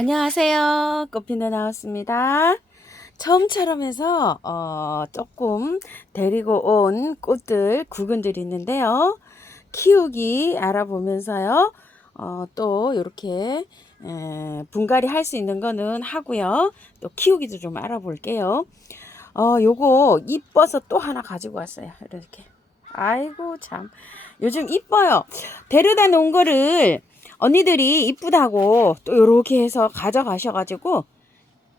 안녕하세요. 꽃피는 나왔습니다. 처음처럼 해서 어, 조금 데리고 온 꽃들 구근들이 있는데요. 키우기 알아보면서요. 어, 또 이렇게 에, 분갈이 할 수 있는 거는 하고요. 또 키우기도 좀 알아볼게요. 어, 요거 이뻐서 또 하나 가지고 왔어요. 이렇게. 아이고 참. 요즘 이뻐요. 데려다 놓은 거를 언니들이 이쁘다고 또 요렇게 해서 가져가셔가지고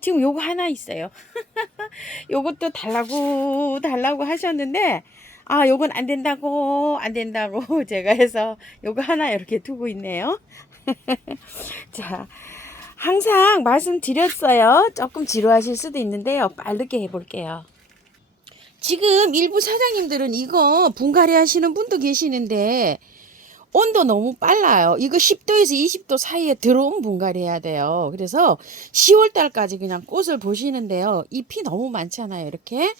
지금 요거 하나 있어요. 요것도 달라고 달라고 하셨는데 아 요건 안 된다고 안 된다고 제가 해서 요거 하나 이렇게 두고 있네요. 자 항상 말씀드렸어요. 조금 지루하실 수도 있는데요. 빠르게 해볼게요. 지금 일부 사장님들은 이거 분갈이 하시는 분도 계시는데 온도 너무 빨라요. 이거 10도에서 20도 사이에 들어온 분갈이 해야 돼요. 그래서 10월 달까지 그냥 꽃을 보시는데요. 잎이 너무 많잖아요. 이렇게.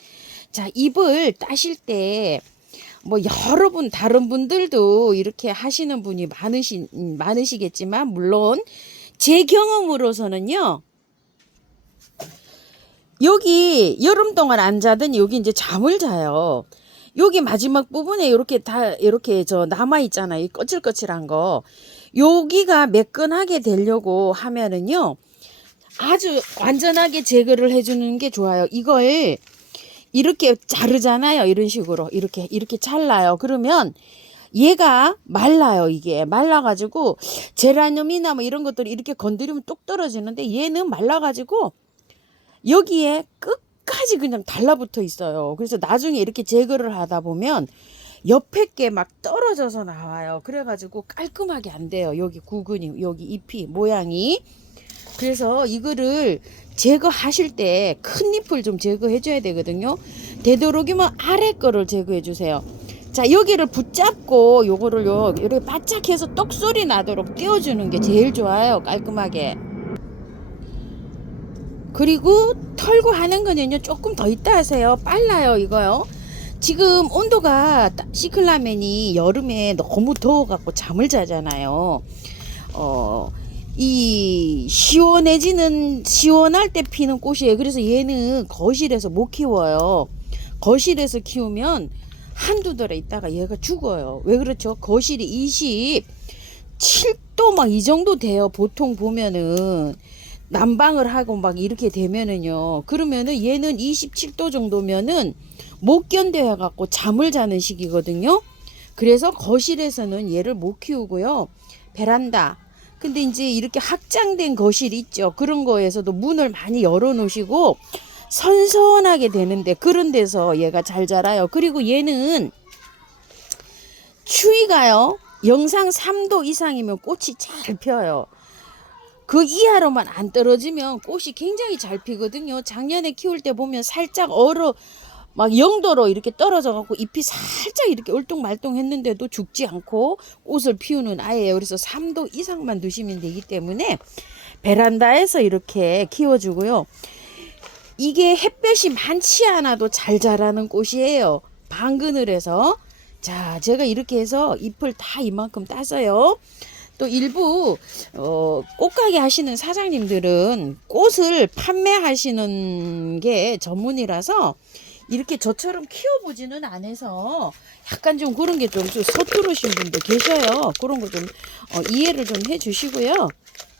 자, 잎을 따실 때 뭐 여러분 다른 분들도 이렇게 하시는 분이 많으시 많으시겠지만 물론 제 경험으로서는요. 여기 여름 동안 안 자든 여기 이제 잠을 자요. 여기 마지막 부분에 이렇게 다 이렇게 저 남아 있잖아요. 이 거칠거칠한 거. 여기가 매끈하게 되려고 하면은요. 아주 완전하게 제거를 해주는 게 좋아요. 이걸 이렇게 자르잖아요. 이런 식으로 이렇게 이렇게 잘라요. 그러면 얘가 말라요. 이게 말라가지고 제라늄이나 뭐 이런 것들이 이렇게 건드리면 뚝 떨어지는데 얘는 말라가지고 여기에 끝 까지 그냥 달라붙어 있어요. 그래서 나중에 이렇게 제거를 하다 보면 옆에 게 막 떨어져서 나와요. 그래가지고 깔끔하게 안 돼요. 여기 구근이, 여기 잎이, 모양이. 그래서 이거를 제거하실 때 큰 잎을 좀 제거해 줘야 되거든요. 되도록이면 아래 거를 제거해 주세요. 자, 여기를 붙잡고 요거를요, 이렇게 바짝 해서 떡소리 나도록 띄워주는 게 제일 좋아요. 깔끔하게. 그리고 털고 하는 거는요 조금 더 있다 하세요. 빨라요 이거요. 지금 온도가 시클라멘이 여름에 너무 더워갖고 잠을 자잖아요. 어 이 시원해지는 시원할 때 피는 꽃이에요. 그래서 얘는 거실에서 못 키워요. 거실에서 키우면 한두 달에 있다가 얘가 죽어요. 왜 그렇죠? 거실이 27도 막 이 정도 돼요 보통 보면은 난방을 하고 막 이렇게 되면은요. 그러면은 얘는 27도 정도면은 못 견뎌 갖고 잠을 자는 시기거든요. 그래서 거실에서는 얘를 못 키우고요. 베란다. 근데 이제 이렇게 확장된 거실 있죠. 그런 거에서도 문을 많이 열어 놓으시고 선선하게 되는데 그런 데서 얘가 잘 자라요. 그리고 얘는 추위가요. 영상 3도 이상이면 꽃이 잘 펴요. 그 이하로만 안 떨어지면 꽃이 굉장히 잘 피거든요. 작년에 키울 때 보면 살짝 얼어 막 영도로 이렇게 떨어져 갖고 잎이 살짝 이렇게 울뚱말뚱 했는데도 죽지 않고 꽃을 피우는 아이예요. 그래서 3도 이상만 두시면 되기 때문에 베란다에서 이렇게 키워주고요. 이게 햇볕이 많지 않아도 잘 자라는 꽃이에요. 방그늘에서. 자, 제가 이렇게 해서 잎을 다 이만큼 따서요. 또 일부 어, 꽃가게 하시는 사장님들은 꽃을 판매하시는 게 전문이라서 이렇게 저처럼 키워보지는 않아서 약간 좀 그런 게좀 서투르신 분도 계셔요. 그런 거좀 어, 이해를 좀 해주시고요.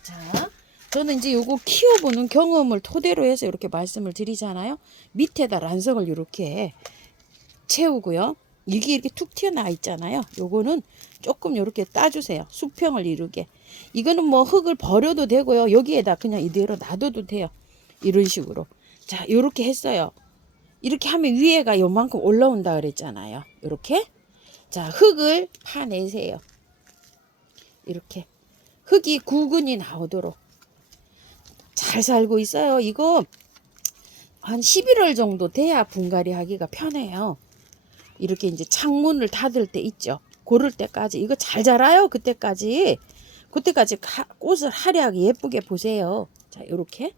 자, 저는 이제 요거 키워보는 경험을 토대로 해서 이렇게 말씀을 드리잖아요. 밑에다 란석을 이렇게 채우고요. 이게 이렇게 툭 튀어나와 있잖아요. 요거는 조금 이렇게 따주세요. 수평을 이루게. 이거는 뭐 흙을 버려도 되고요. 여기에다 그냥 이대로 놔둬도 돼요. 이런 식으로. 자, 요렇게 했어요. 이렇게 하면 위에가 요만큼 올라온다 그랬잖아요. 요렇게. 자, 흙을 파내세요. 이렇게. 흙이 구근이 나오도록. 잘 살고 있어요. 이거 한 11월 정도 돼야 분갈이 하기가 편해요. 이렇게 이제 창문을 닫을 때 있죠. 고를 때까지 이거 잘 자라요. 그때까지 그때까지 가, 꽃을 화려하게 예쁘게 보세요. 자, 요렇게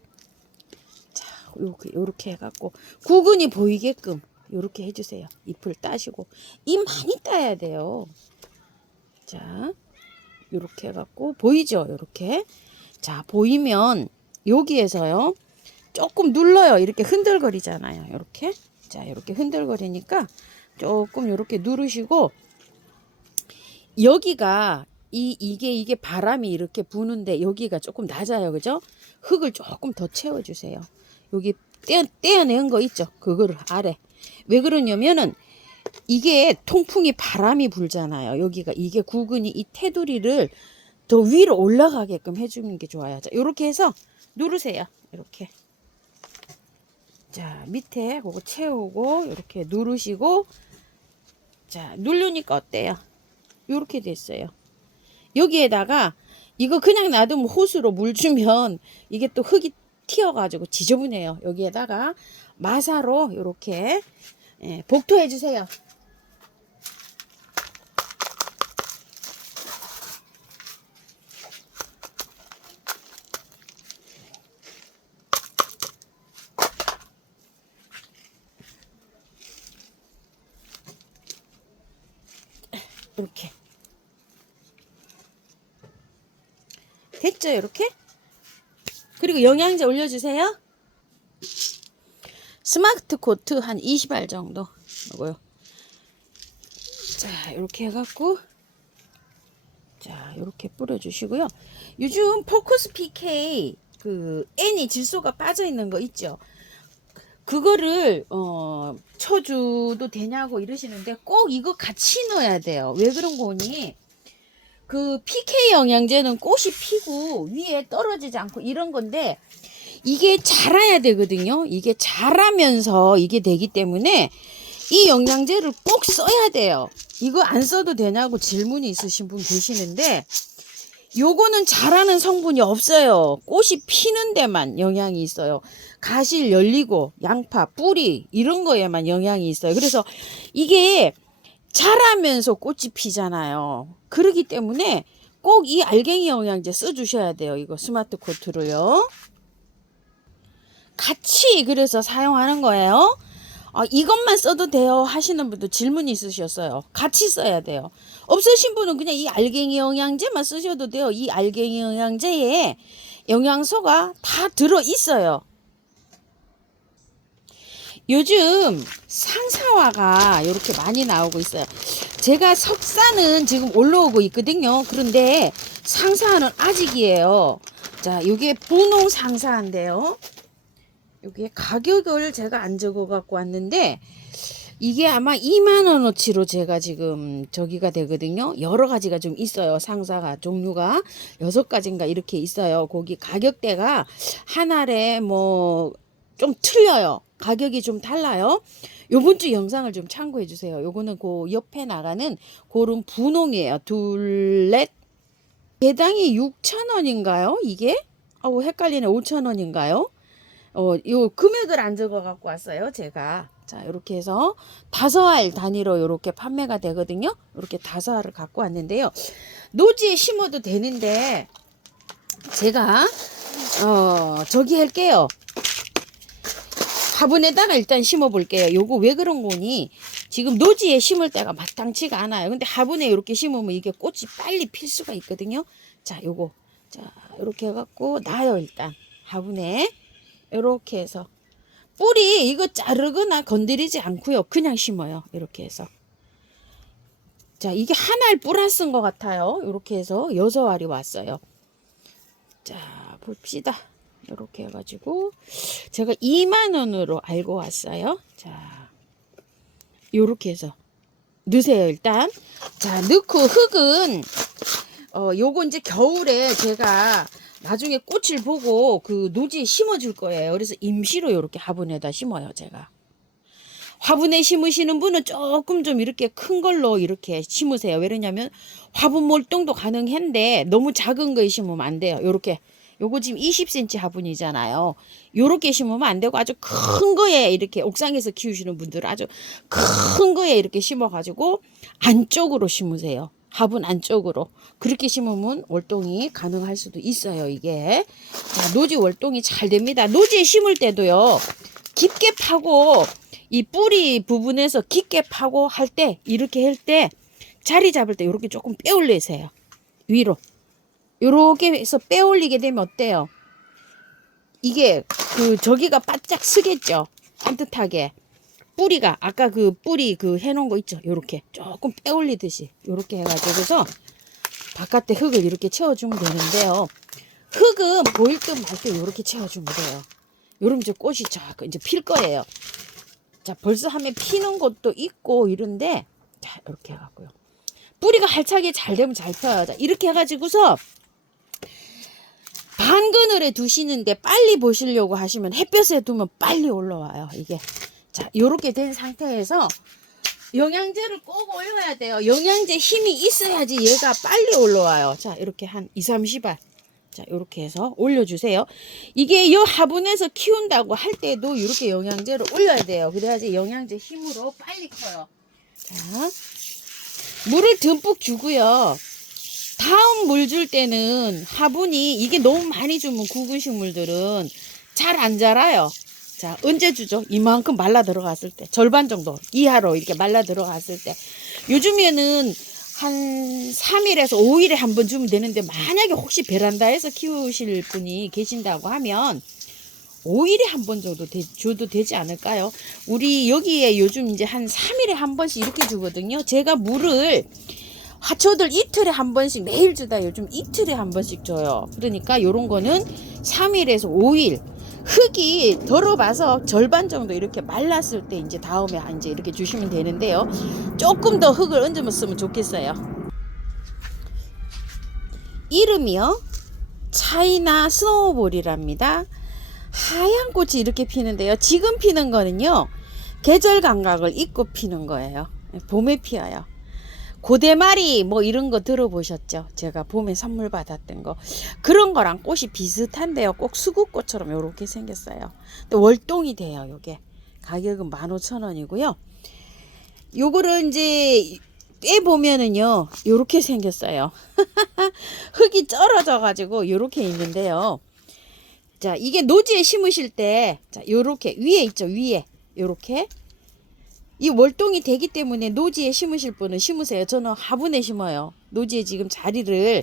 자, 요렇게 요렇게 해갖고 구근이 보이게끔 요렇게 해주세요. 잎을 따시고 잎 많이 따야 돼요. 자, 요렇게 해갖고 보이죠? 요렇게 자 보이면 여기에서요. 조금 눌러요. 이렇게 흔들거리잖아요. 이렇게. 자, 이렇게 흔들거리니까 조금 이렇게 누르시고 여기가 이 이게 이게 바람이 이렇게 부는데 여기가 조금 낮아요. 그죠? 흙을 조금 더 채워 주세요. 여기 떼어 떼어낸 거 있죠? 그거를 아래. 왜 그러냐면은 이게 통풍이 바람이 불잖아요. 여기가 이게 구근이 이 테두리를 더 위로 올라가게끔 해주는 게 좋아요. 자, 이렇게 해서 누르세요. 이렇게. 자, 밑에 그거 채우고 이렇게 누르시고 자, 누르니까 어때요? 이렇게 됐어요. 여기에다가 이거 그냥 놔두면 호수로 물 주면 이게 또 흙이 튀어가지고 지저분해요. 여기에다가 마사로 이렇게 예, 복토해 주세요. 이렇게 됐죠 이렇게? 그리고 영양제 올려주세요. 스마트 코트 한 20알 정도 요거요. 자 이렇게 해갖고 자 이렇게 뿌려주시고요. 요즘 포커스 PK 그 N이 질소가 빠져 있는 거 있죠? 그거를 어 쳐줘도 되냐고 이러시는데 꼭 이거 같이 넣어야 돼요. 왜 그런 거니? 그 PK 영양제는 꽃이 피고 위에 떨어지지 않고 이런 건데 이게 자라야 되거든요. 이게 자라면서 이게 되기 때문에 이 영양제를 꼭 써야 돼요. 이거 안 써도 되냐고 질문이 있으신 분 계시는데 요거는 자라는 성분이 없어요. 꽃이 피는 데만 영향이 있어요. 가실 열리고 양파, 뿌리 이런 거에만 영향이 있어요. 그래서 이게 자라면서 꽃이 피잖아요. 그러기 때문에 꼭 이 알갱이 영양제 써주셔야 돼요. 이거 스마트 코트로요. 같이 그래서 사용하는 거예요. 아, 이것만 써도 돼요 하시는 분도 질문이 있으셨어요. 같이 써야 돼요. 없으신 분은 그냥 이 알갱이 영양제만 쓰셔도 돼요. 이 알갱이 영양제에 영양소가 다 들어 있어요. 요즘 상사화가 이렇게 많이 나오고 있어요. 제가 석사는 지금 올라오고 있거든요. 그런데 상사화는 아직이에요. 자, 이게 분홍 상사인데요. 여기에 가격을 제가 안 적어 갖고 왔는데 이게 아마 2만 원어치로 제가 지금 저기가 되거든요. 여러 가지가 좀 있어요. 상사가 종류가 여섯 가지인가 이렇게 있어요. 거기 가격대가 한 알에 뭐 좀 틀려요. 가격이 좀 달라요. 요번 주 영상을 좀 참고해 주세요. 요거는 그 옆에 나가는 그런 분홍이에요. 둘렛 개당이 6천 원인가요? 이게? 아우 헷갈리네. 5천 원인가요? 어, 요 금액을 안 적어 갖고 왔어요, 제가. 자, 이렇게 해서 다섯 알 단위로 이렇게 판매가 되거든요. 이렇게 다섯 알을 갖고 왔는데요. 노지에 심어도 되는데 제가 어, 저기 할게요. 화분에다가 일단 심어 볼게요. 요거 왜 그런 거니? 지금 노지에 심을 때가 마땅치가 않아요. 근데 화분에 이렇게 심으면 이게 꽃이 빨리 필 수가 있거든요. 자, 요거. 자, 이렇게 해갖고 놔요, 일단. 화분에. 이렇게 해서 뿌리 이거 자르거나 건드리지 않고요. 그냥 심어요. 이렇게 해서. 자, 이게 한 알 뿌라쓴 것 같아요. 이렇게 해서 여섯 알이 왔어요. 자, 봅시다. 이렇게 해가지고 제가 2만 원으로 알고 왔어요. 자, 이렇게 해서 넣으세요. 일단 자 넣고 흙은 어 요거 이제 겨울에 제가 나중에 꽃을 보고 그 노지에 심어 줄 거예요. 그래서 임시로 이렇게 화분에다 심어요, 제가. 화분에 심으시는 분은 조금 좀 이렇게 큰 걸로 이렇게 심으세요. 왜냐면 화분 몰동도 가능한데 너무 작은 거에 심으면 안 돼요. 요렇게. 요거 지금 20cm 화분이잖아요. 요렇게 심으면 안 되고 아주 큰 거에 이렇게 옥상에서 키우시는 분들은 아주 큰 거에 이렇게 심어가지고 안쪽으로 심으세요. 화분 안쪽으로. 그렇게 심으면 월동이 가능할 수도 있어요 이게. 자, 노지 월동이 잘 됩니다. 노지에 심을 때도요 깊게 파고 이 뿌리 부분에서 깊게 파고 할 때 이렇게 할 때 자리 잡을 때 이렇게 조금 빼올리세요. 위로 이렇게 해서 빼올리게 되면 어때요 이게 그 저기가 바짝 쓰겠죠. 반듯하게. 뿌리가 아까 그 뿌리 그 해놓은 거 있죠. 요렇게 조금 빼올리듯이 요렇게 해가지고서 바깥에 흙을 이렇게 채워주면 되는데요. 흙은 보일 듯 말 듯 요렇게 채워주면 돼요. 요러면 이제 꽃이 자 이제 필 거예요. 자 벌써 하면 피는 것도 있고 이런데 자 이렇게 해갖고요. 뿌리가 활착이 잘 되면 잘 펴요. 자 이렇게 해가지고서 반그늘에 두시는데 빨리 보시려고 하시면 햇볕에 두면 빨리 올라와요. 이게 자 요렇게 된 상태에서 영양제를 꼭 올려야 돼요. 영양제 힘이 있어야지 얘가 빨리 올라와요. 자 이렇게 한 2, 30알 자 이렇게 해서 올려주세요. 이게 요 화분에서 키운다고 할 때도 이렇게 영양제를 올려야 돼요. 그래야지 영양제 힘으로 빨리 커요. 자 물을 듬뿍 주고요. 다음 물 줄 때는 화분이 이게 너무 많이 주면 구근 식물들은 잘 안 자라요. 자, 언제 주죠? 이만큼 말라 들어갔을 때. 절반 정도 이하로 이렇게 말라 들어갔을 때. 요즘에는 한 3일에서 5일에 한 번 주면 되는데 만약에 혹시 베란다에서 키우실 분이 계신다고 하면 5일에 한 번 정도 되, 줘도 되지 않을까요? 우리 여기에 요즘 이제 한 3일에 한 번씩 이렇게 주거든요. 제가 물을 화초들 이틀에 한 번씩 매일 주다 요즘 이틀에 한 번씩 줘요. 그러니까 요런 거는 3일에서 5일 흙이 덜어봐서 절반 정도 이렇게 말랐을 때 이제 다음에 이제 이렇게 주시면 되는데요. 조금 더 흙을 쓰면 좋겠어요. 이름이요. 차이나 스노우볼이랍니다. 하얀 꽃이 이렇게 피는데요. 지금 피는 거는요. 계절 감각을 잊고 피는 거예요. 봄에 피어요. 고대마리 뭐 이런 거 들어보셨죠? 제가 봄에 선물 받았던 거 그런 거랑 꽃이 비슷한데요. 꼭 수국꽃처럼 이렇게 생겼어요. 근데 월동이 돼요. 요게 가격은 15,000원이고요. 요거를 이제 떼 보면은요. 요렇게 생겼어요. 흙이 쩔어져 가지고 요렇게 있는데요. 자, 이게 노지에 심으실 때 자, 요렇게 위에 있죠. 위에 요렇게 이 월동이 되기 때문에 노지에 심으실 분은 심으세요. 저는 화분에 심어요. 노지에 지금 자리를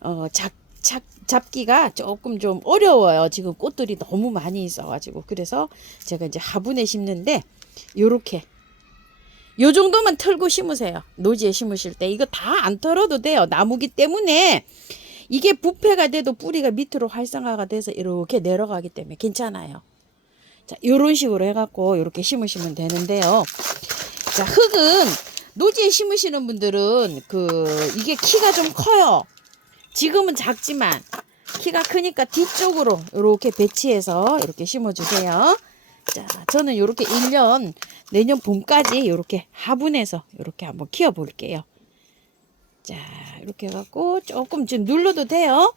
어, 잡, 잡, 잡기가 조금 좀 어려워요. 지금 꽃들이 너무 많이 있어가지고 그래서 제가 이제 화분에 심는데 요렇게 요 정도만 털고 심으세요. 노지에 심으실 때 이거 다 안 털어도 돼요. 나무기 때문에 이게 부패가 돼도 뿌리가 밑으로 활성화가 돼서 이렇게 내려가기 때문에 괜찮아요. 자, 요런 식으로 해갖고 이렇게 심으시면 되는데요. 자, 흙은 노지에 심으시는 분들은 그 이게 키가 좀 커요. 지금은 작지만 키가 크니까 뒤쪽으로 이렇게 배치해서 이렇게 심어주세요. 자, 저는 이렇게 1년 내년 봄까지 이렇게 화분에서 이렇게 한번 키워 볼게요. 자, 이렇게 해갖고 조금 좀 눌러도 돼요.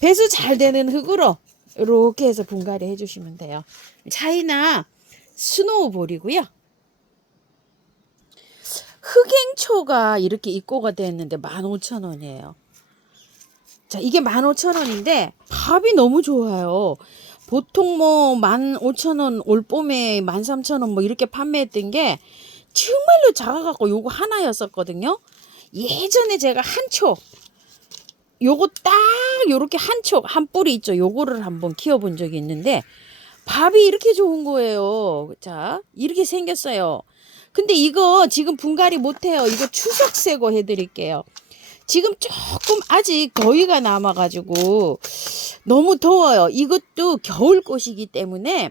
배수 잘 되는 흙으로 이렇게 해서 분갈이 해주시면 돼요. 차이나 스노우볼이고요. 흑행초가 이렇게 입고가 됐는데 15,000원이에요. 자, 이게 15,000원인데 밥이 너무 좋아요. 보통 뭐 15,000원 올 봄에 13,000원 뭐 이렇게 판매했던 게 정말로 작아갖고 요거 하나였었거든요. 예전에 제가 한초 요거 딱 요렇게 한 촉, 한 뿌리 있죠. 요거를 한번 키워본 적이 있는데 밥이 이렇게 좋은 거예요. 자, 이렇게 생겼어요. 근데 이거 지금 분갈이 못해요. 이거 추석 새고 해드릴게요. 지금 조금 아직 더위가 남아가지고 너무 더워요. 이것도 겨울 꽃이기 때문에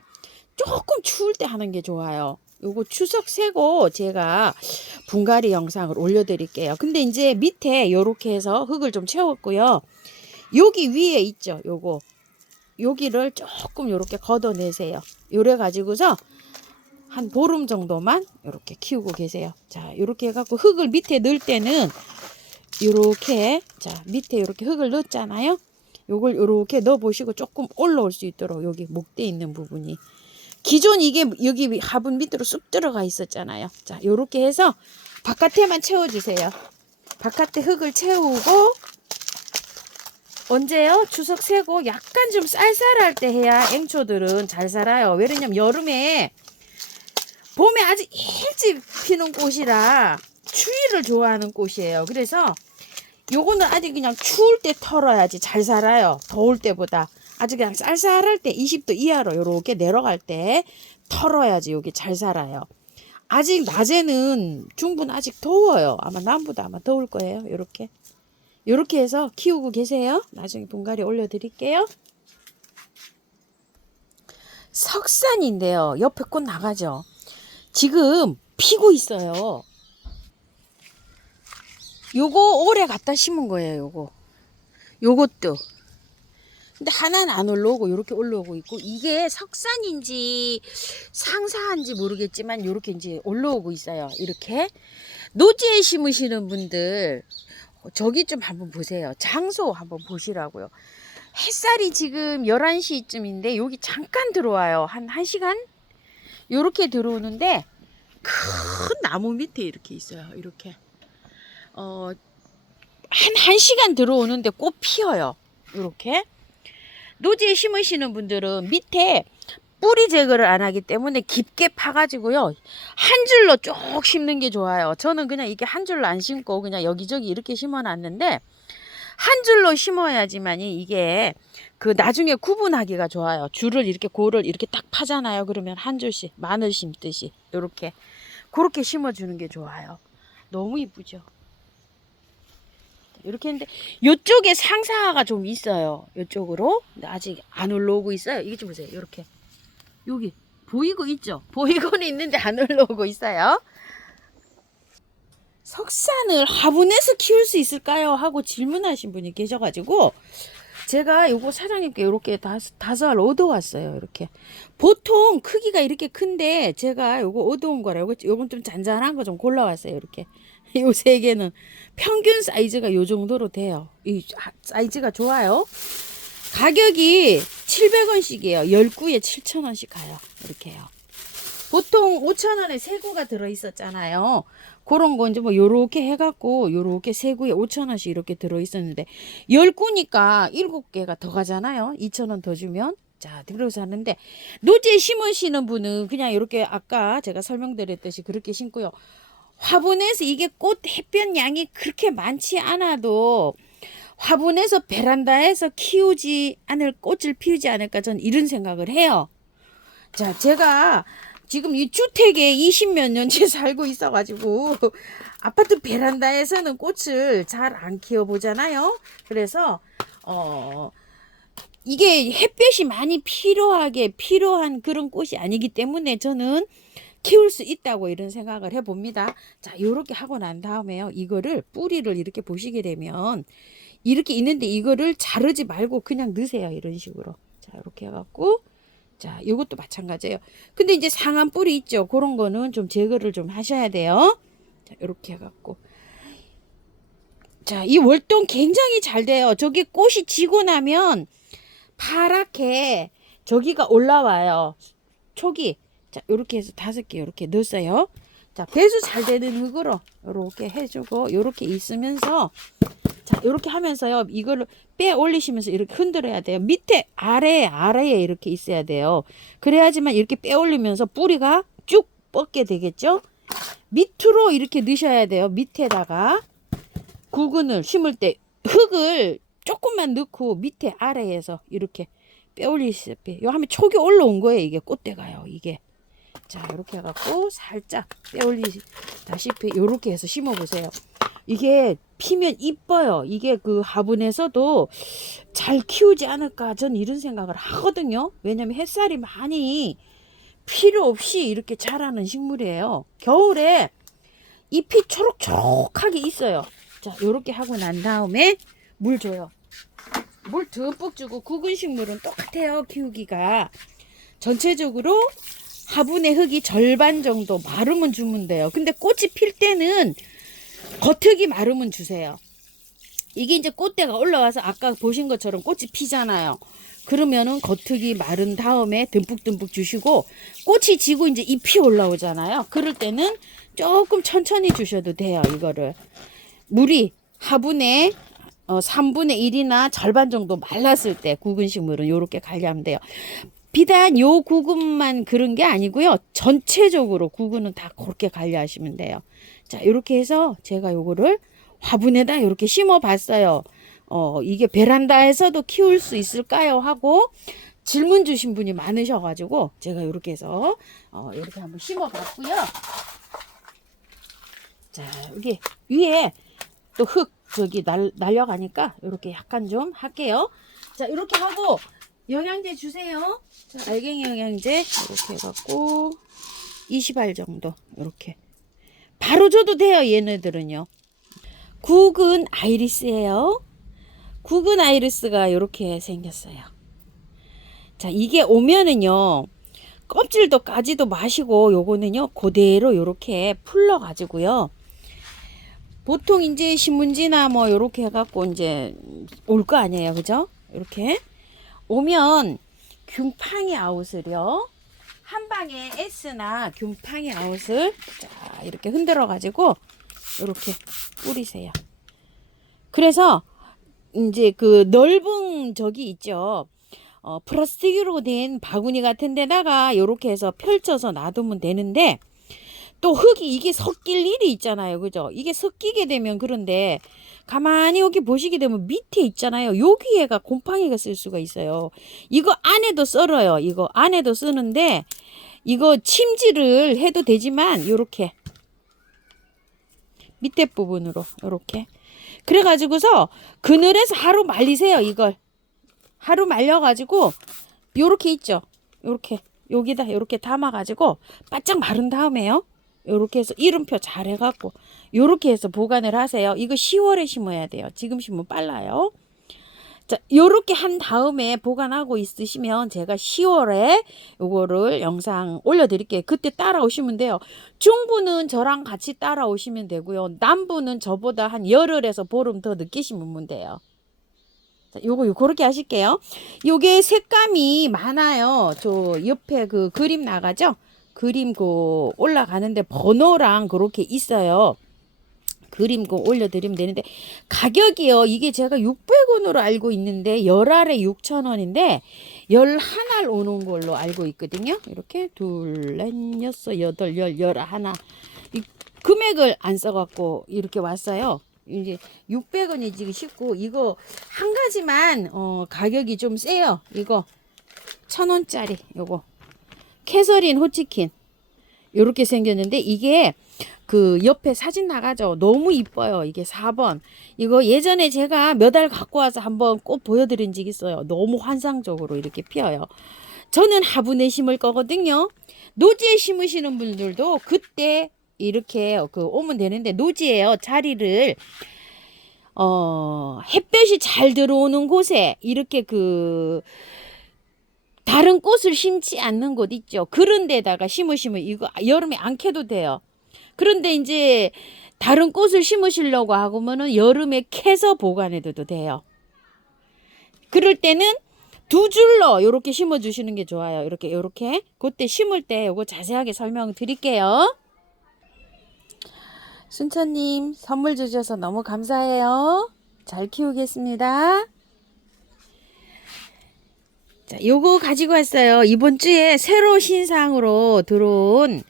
조금 추울 때 하는 게 좋아요. 요거 추석 새고 제가 분갈이 영상을 올려드릴게요. 근데 이제 밑에 요렇게 해서 흙을 좀 채웠고요. 여기 위에 있죠. 요거 여기를 조금 요렇게 걷어내세요. 요래 가지고서 한 보름 정도만 요렇게 키우고 계세요. 자, 요렇게 해갖고 흙을 밑에 넣을 때는 요렇게 자 밑에 요렇게 흙을 넣었잖아요. 요걸 요렇게 넣어 보시고 조금 올라올 수 있도록 여기 목대 있는 부분이 기존 이게 여기 화분 밑으로 쑥 들어가 있었잖아요. 자, 요렇게 해서 바깥에만 채워주세요. 바깥에 흙을 채우고 언제요? 추석 세고 약간 좀 쌀쌀할 때 해야 앵초들은 잘 살아요. 왜냐면 여름에 봄에 아주 일찍 피는 꽃이라 추위를 좋아하는 꽃이에요. 그래서 요거는 아직 그냥 추울 때 털어야지 잘 살아요. 더울 때보다. 아주 그냥 쌀쌀할 때 20도 이하로 요렇게 내려갈 때 털어야지 여기 잘 살아요. 아직 낮에는 중부는 아직 더워요. 아마 남부도 아마 더울 거예요. 요렇게. 요렇게 해서 키우고 계세요. 나중에 분갈이 올려드릴게요. 석산인데요. 옆에 꽃 나가죠. 지금 피고 있어요. 요거 올해 갖다 심은 거예요. 요거. 요것도. 근데 하나는 안 올라오고 이렇게 올라오고 있고 이게 석산인지 상사한지 모르겠지만 이렇게 이제 올라오고 있어요. 이렇게 노지에 심으시는 분들 저기 좀 한번 보세요. 장소 한번 보시라고요. 햇살이 지금 11시쯤인데 여기 잠깐 들어와요. 한 1시간? 요렇게 들어오는데 큰 나무 밑에 이렇게 있어요. 이렇게. 어, 한 1시간 들어오는데 꽃 피어요. 이렇게. 노지에 심으시는 분들은 밑에 뿌리 제거를 안 하기 때문에 깊게 파가지고요. 한 줄로 쭉 심는 게 좋아요. 저는 그냥 이게 한 줄로 안 심고 그냥 여기저기 이렇게 심어 놨는데 한 줄로 심어야지만이 이게 그 나중에 구분하기가 좋아요. 줄을 이렇게 고를 이렇게 딱 파잖아요. 그러면 한 줄씩 마늘 심듯이 이렇게 그렇게 심어주는 게 좋아요. 너무 이쁘죠. 이렇게 했는데 이쪽에 상사가 좀 있어요. 이쪽으로 아직 안 올라오고 있어요. 이게 좀 보세요. 이렇게 여기 보이고 있죠? 보이고는 있는데 안 올라오고 있어요. 석산을 화분에서 키울 수 있을까요? 하고 질문하신 분이 계셔가지고 제가 요거 사장님께 이렇게 다섯, 다섯 알 얻어왔어요. 이렇게 보통 크기가 이렇게 큰데 제가 요거 얻어온 거라 요거 요건 좀 잔잔한 거 좀 골라왔어요. 이렇게 요 세 개는 평균 사이즈가 요 정도로 돼요. 이 하- 사이즈가 좋아요. 가격이 700원씩이에요. 10구에 7,000원씩 가요. 이렇게요. 보통 5,000원에 세 구가 들어 있었잖아요. 그런 거 이제 뭐 요렇게 해갖고 요렇게 세 구에 5,000원씩 이렇게 들어 있었는데 10구니까 7개가 더 가잖아요. 2,000원 더 주면. 자, 들어서 하는데 노지에 심으시는 분은 그냥 이렇게 아까 제가 설명드렸듯이 그렇게 심고요. 화분에서 이게 꽃 햇볕 양이 그렇게 많지 않아도 화분에서 베란다에서 키우지 않을 꽃을 피우지 않을까 저는 이런 생각을 해요. 자, 제가 지금 이 주택에 20몇 년째 살고 있어가지고 아파트 베란다에서는 꽃을 잘 안 키워보잖아요. 그래서 어 이게 햇볕이 많이 필요하게 필요한 그런 꽃이 아니기 때문에 저는 키울 수 있다고 이런 생각을 해봅니다. 자, 요렇게 하고 난 다음에요. 이거를 뿌리를 이렇게 보시게 되면 이렇게 있는데 이거를 자르지 말고 그냥 넣으세요. 이런 식으로. 자, 이렇게 해갖고 자, 요것도 마찬가지예요. 근데 이제 상한 뿌리 있죠. 그런 거는 좀 제거를 좀 하셔야 돼요. 자, 이렇게 해갖고. 자, 이 월동 굉장히 잘 돼요. 저기 꽃이 지고 나면 파랗게 저기가 올라와요. 촉이. 자, 요렇게 해서 다섯 개 요렇게 넣었어요. 자, 배수 잘 되는 흙으로 요렇게 해주고 요렇게 있으면서 자, 요렇게 하면서요. 이거를 빼 올리시면서 이렇게 흔들어야 돼요. 밑에 아래 아래에 이렇게 있어야 돼요. 그래야지만 이렇게 빼 올리면서 뿌리가 쭉 뻗게 되겠죠? 밑으로 이렇게 넣으셔야 돼요. 밑에다가 구근을 심을 때 흙을 조금만 넣고 밑에 아래에서 이렇게 빼 올리세요. 요 하면 촉이 올라온 거예요. 이게 꽃대가요. 이게. 자, 이렇게 해갖고 살짝 빼 올리다시피 이렇게 해서 심어 보세요. 이게 피면 이뻐요. 이게 그 화분에서도 잘 키우지 않을까 전 이런 생각을 하거든요. 왜냐면 햇살이 많이 필요 없이 이렇게 자라는 식물이에요. 겨울에 잎이 초록초록하게 있어요. 자, 요렇게 하고 난 다음에 물 줘요. 물 듬뿍 주고 구근 식물은 똑같아요. 키우기가. 전체적으로 화분의 흙이 절반 정도 마르면 주면 돼요. 근데 꽃이 필 때는 겉흙이 마르면 주세요. 이게 이제 꽃대가 올라와서 아까 보신 것처럼 꽃이 피잖아요. 그러면은 겉흙이 마른 다음에 듬뿍듬뿍 주시고 꽃이 지고 이제 잎이 올라오잖아요. 그럴 때는 조금 천천히 주셔도 돼요. 이거를 물이 화분에 어, 3분의 1이나 절반 정도 말랐을 때 구근 식물은 이렇게 관리하면 돼요. 비단 요 구근만 그런 게 아니고요. 전체적으로 구근은 다 그렇게 관리하시면 돼요. 자, 이렇게 해서 제가 요거를 화분에다 이렇게 심어 봤어요. 어, 이게 베란다에서도 키울 수 있을까요? 하고 질문 주신 분이 많으셔가지고 제가 이렇게 해서 어, 이렇게 한번 심어 봤고요. 자, 여기 위에 또 흙 저기 날, 날려가니까 이렇게 약간 좀 할게요. 자, 이렇게 하고 영양제 주세요. 자, 알갱이 영양제 이렇게 해갖고 20알 정도 이렇게 바로 줘도 돼요. 얘네들은요. 국은 아이리스예요. 국은 아이리스가 이렇게 생겼어요. 자, 이게 오면은요. 껍질도 까지도 마시고 요거는요. 그대로 요렇게 풀러 가지고요. 보통 이제 신문지나 뭐 요렇게 해 갖고 이제 올 거 아니에요. 그죠? 이렇게 오면 균팡이 아웃을요. 한 방에 S나 균팡이 아웃을 자, 이렇게 흔들어 가지고 이렇게 뿌리세요. 그래서 이제 그 넓은 저기 있죠. 어, 플라스틱으로 된 바구니 같은 데다가 이렇게 해서 펼쳐서 놔두면 되는데 또 흙이 이게 섞일 일이 있잖아요. 그죠? 이게 섞이게 되면 그런데 가만히 여기 보시게 되면 밑에 있잖아요. 여기에가 곰팡이가 쓸 수가 있어요. 이거 안에도 썰어요. 이거 안에도 쓰는데 이거 침지를 해도 되지만 요렇게 밑에 부분으로 요렇게 그래 가지고서 그늘에서 하루 말리세요. 이걸 하루 말려 가지고 요렇게 있죠. 요렇게 여기다 요렇게 담아가지고 바짝 마른 다음에요. 요렇게 해서 이름표 잘 해갖고 요렇게 해서 보관을 하세요. 이거 10월에 심어야 돼요. 지금 심으면 빨라요. 자, 요렇게 한 다음에 보관하고 있으시면 제가 10월에 요거를 영상 올려드릴게요. 그때 따라오시면 돼요. 중부는 저랑 같이 따라오시면 되고요. 남부는 저보다 한 열흘에서 보름 더 늦게 심으면 돼요. 자, 요거 요 그렇게 하실게요. 요게 색감이 많아요. 저 옆에 그 그림 나가죠? 그림 그 올라가는데 번호랑 그렇게 있어요. 그림 그 올려드리면 되는데 가격이요. 이게 제가 600원으로 알고 있는데 열알에 6,000원인데 11알 오는 걸로 알고 있거든요. 이렇게 둘, 넷, 여섯, 여덟, 열, 열하나. 이 금액을 안 써갖고 이렇게 왔어요. 이제 600원이 지금 싶고 이거 한 가지만 어 가격이 좀 세요. 이거 천 원짜리 요거 캐서린 호치킨 요렇게 생겼는데 이게 그 옆에 사진 나가죠. 너무 이뻐요. 이게 4번. 이거 예전에 제가 몇알 갖고 와서 한번 꽃 보여드린 적 있어요. 너무 환상적으로 이렇게 피어요. 저는 화분에 심을 거거든요. 노지에 심으시는 분들도 그때 이렇게 그 오면 되는데 노지에요. 자리를 어 햇볕이 잘 들어오는 곳에 이렇게 그 다른 꽃을 심지 않는 곳 있죠. 그런 데다가 심으시면 이거 여름에 안 캐도 돼요. 그런데 이제 다른 꽃을 심으시려고 하고면은 여름에 캐서 보관해도 돼요. 그럴 때는 두 줄로 이렇게 심어 주시는 게 좋아요. 이렇게 이렇게 그때 심을 때 요거 자세하게 설명 드릴게요. 순천님 선물 주셔서 너무 감사해요. 잘 키우겠습니다. 자, 요거 가지고 왔어요. 이번 주에 새로 신상으로 들어온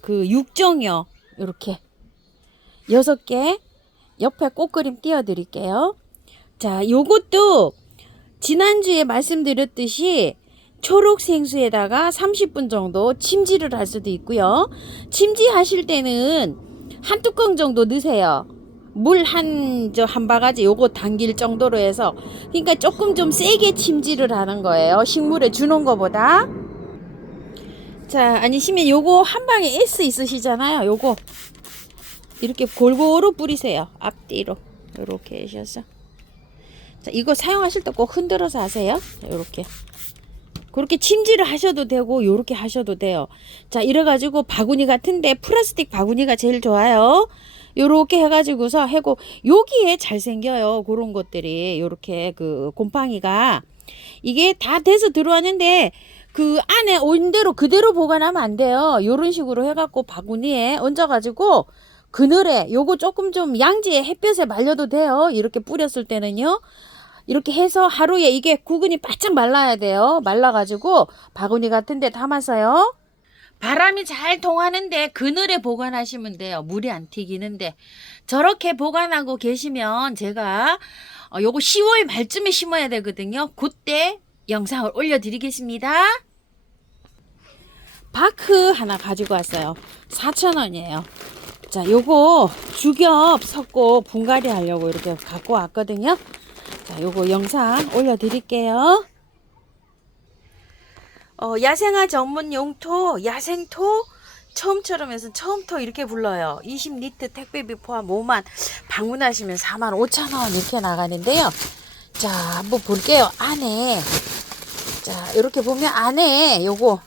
그 육종이요. 요렇게 여섯 개 옆에 꽃그림 띄워 드릴게요. 자, 요것도 지난주에 말씀드렸듯이 초록 생수에다가 30분 정도 침지를 할 수도 있고요. 침지하실 때는 한 뚜껑 정도 넣으세요. 물 한 저 한 바가지 요거 당길 정도로 해서 그러니까 조금 좀 세게 침지를 하는 거예요. 식물에 주는 거보다. 자, 아니시면 요거 한 방에 S 있으시잖아요. 요거 이렇게 골고루 뿌리세요. 앞뒤로 이렇게 하셔서. 자, 이거 사용하실 때 꼭 흔들어서 하세요. 이렇게. 그렇게 침지를 하셔도 되고 요렇게 하셔도 돼요. 자, 이래 가지고 바구니 같은데 플라스틱 바구니가 제일 좋아요. 요렇게 해 가지고서 해고 여기에 잘 생겨요. 그런 것들이 요렇게 그 곰팡이가 이게 다 돼서 들어왔는데 그 안에 온 대로 그대로 보관하면 안 돼요. 요런 식으로 해 갖고 바구니에 얹어 가지고 그늘에 요거 조금 좀 양지에 햇볕에 말려도 돼요. 이렇게 뿌렸을 때는요. 이렇게 해서 하루에 이게 구근이 바짝 말라야 돼요. 말라가지고 바구니 같은 데 담아서요. 바람이 잘 통하는데 그늘에 보관하시면 돼요. 물이 안 튀기는데 저렇게 보관하고 계시면 제가 어, 요거 10월 말쯤에 심어야 되거든요. 그때 영상을 올려드리겠습니다. 바크 하나 가지고 왔어요. 4,000원이에요. 자, 요거 주겹 섞고 분갈이 하려고 이렇게 갖고 왔거든요. 자, 요거 영상 올려드릴게요. 어, 야생화 전문 용토, 야생토, 처음처럼 해서 처음토 이렇게 불러요. 20리터 택배비 포함 5만, 방문하시면 4만 5천 원 이렇게 나가는데요. 자, 한번 볼게요. 안에, 자, 이렇게 보면 안에 요거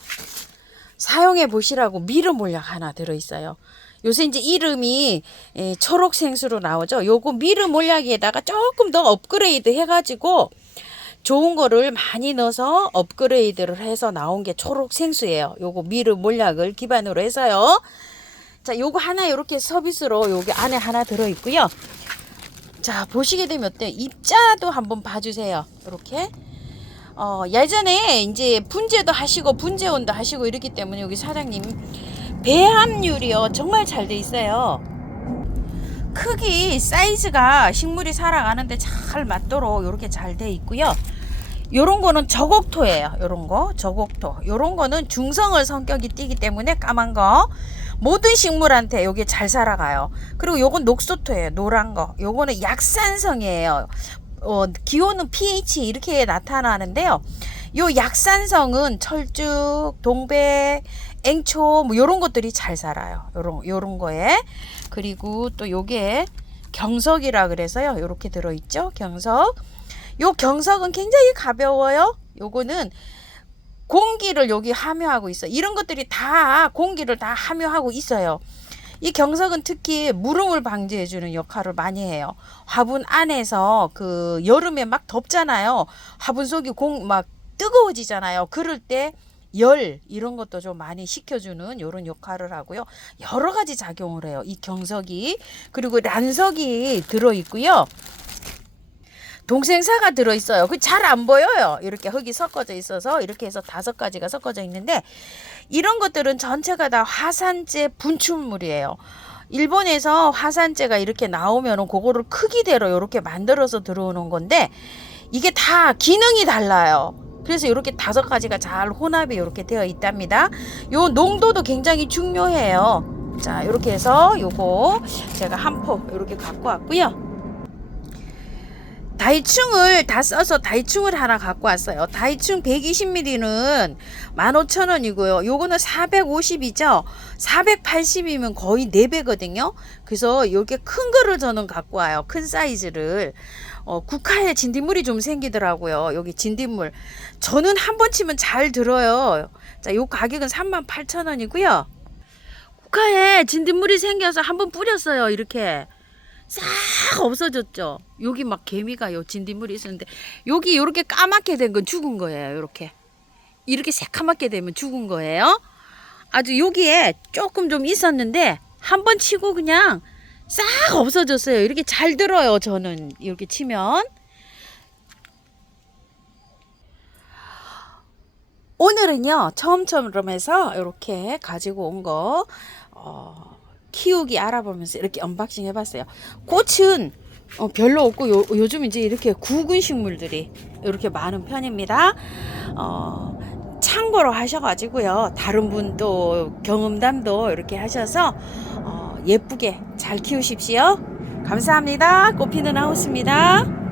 사용해 보시라고 미름 몰약 하나 들어있어요. 요새 이제 이름이 예, 초록 생수로 나오죠. 요거 미름 몰약에다가 조금 더 업그레이드 해가지고 좋은 거를 많이 넣어서 업그레이드를 해서 나온 게 초록 생수예요. 요거 미름 몰약을 기반으로 해서요. 자, 요거 하나 이렇게 서비스로 요게 안에 하나 들어 있고요. 자, 보시게 되면 어때요? 입자도 한번 봐 주세요. 이렇게. 어, 예전에 이제 분재도 하시고 분재원도 하시고 이렇기 때문에 여기 사장님 배합률이요 정말 잘 돼 있어요. 크기 사이즈가 식물이 살아가는데 잘 맞도록 이렇게 잘 돼 있고요. 요런 거는 저곡토예요. 요런 거 저곡토. 요런 거는 중성을 성격이 띠기 때문에 까만 거 모든 식물한테 요게 잘 살아가요. 그리고 요건 녹소토예요. 노란 거. 요거는 약산성이에요. 어, 기온은 pH 이렇게 나타나는데요. 요 약산성은 철쭉, 동백, 앵초 뭐 요런 것들이 잘 살아요. 요런 요런 거에 그리고 또 요게 경석이라 그래서요. 요렇게 들어 있죠. 경석. 요 경석은 굉장히 가벼워요. 요거는 공기를 여기 함유하고 있어. 이런 것들이 다 공기를 다 함유하고 있어요. 이 경석은 특히 무름을 방지해 주는 역할을 많이 해요. 화분 안에서 그 여름에 막 덥잖아요. 화분 속이 공 막 뜨거워지잖아요. 그럴 때 열 이런 것도 좀 많이 식혀주는 이런 역할을 하고요. 여러 가지 작용을 해요. 이 경석이 그리고 란석이 들어 있고요. 동생사가 들어 있어요. 그 잘 안 보여요. 이렇게 흙이 섞어져 있어서 이렇게 해서 다섯 가지가 섞어져 있는데 이런 것들은 전체가 다 화산재 분출물이에요. 일본에서 화산재가 이렇게 나오면은 그거를 크기대로 이렇게 만들어서 들어오는 건데 이게 다 기능이 달라요. 그래서 이렇게 다섯 가지가 잘 혼합이 이렇게 되어 있답니다. 요 농도도 굉장히 중요해요. 자, 이렇게 해서 요거 제가 한 포 이렇게 갖고 왔고요. 다이충을 다 써서 다이충을 하나 갖고 왔어요. 다이충 120ml는 15,000원이고요. 요거는 450이죠. 480이면 거의 4배거든요. 그래서 요게 큰 거를 저는 갖고 와요. 큰 사이즈를. 어, 국화에 진딧물이 좀 생기더라고요. 여기 진딧물. 저는 한 번 치면 잘 들어요. 자, 요 가격은 38,000원이고요. 국화에 진딧물이 생겨서 한 번 뿌렸어요. 이렇게. 싹 없어졌죠. 여기 막 개미가 요 진딧물이 있었는데 여기 요렇게 까맣게 된 건 죽은 거예요. 요렇게 이렇게 새카맣게 되면 죽은 거예요. 아주 여기에 조금 좀 있었는데 한 번 치고 그냥 싹 없어졌어요. 이렇게 잘 들어요. 저는 이렇게 치면 오늘은요 처음처럼 해서 이렇게 가지고 온거 어, 키우기 알아보면서 이렇게 언박싱 해봤어요. 꽃은 어, 별로 없고 요, 요즘 이제 이렇게 굵은 식물들이 이렇게 많은 편입니다. 어, 참고로 하셔가지고요. 다른 분도 경험담도 이렇게 하셔서 어, 예쁘게 잘 키우십시오. 감사합니다. 꽃피는 하우스입니다.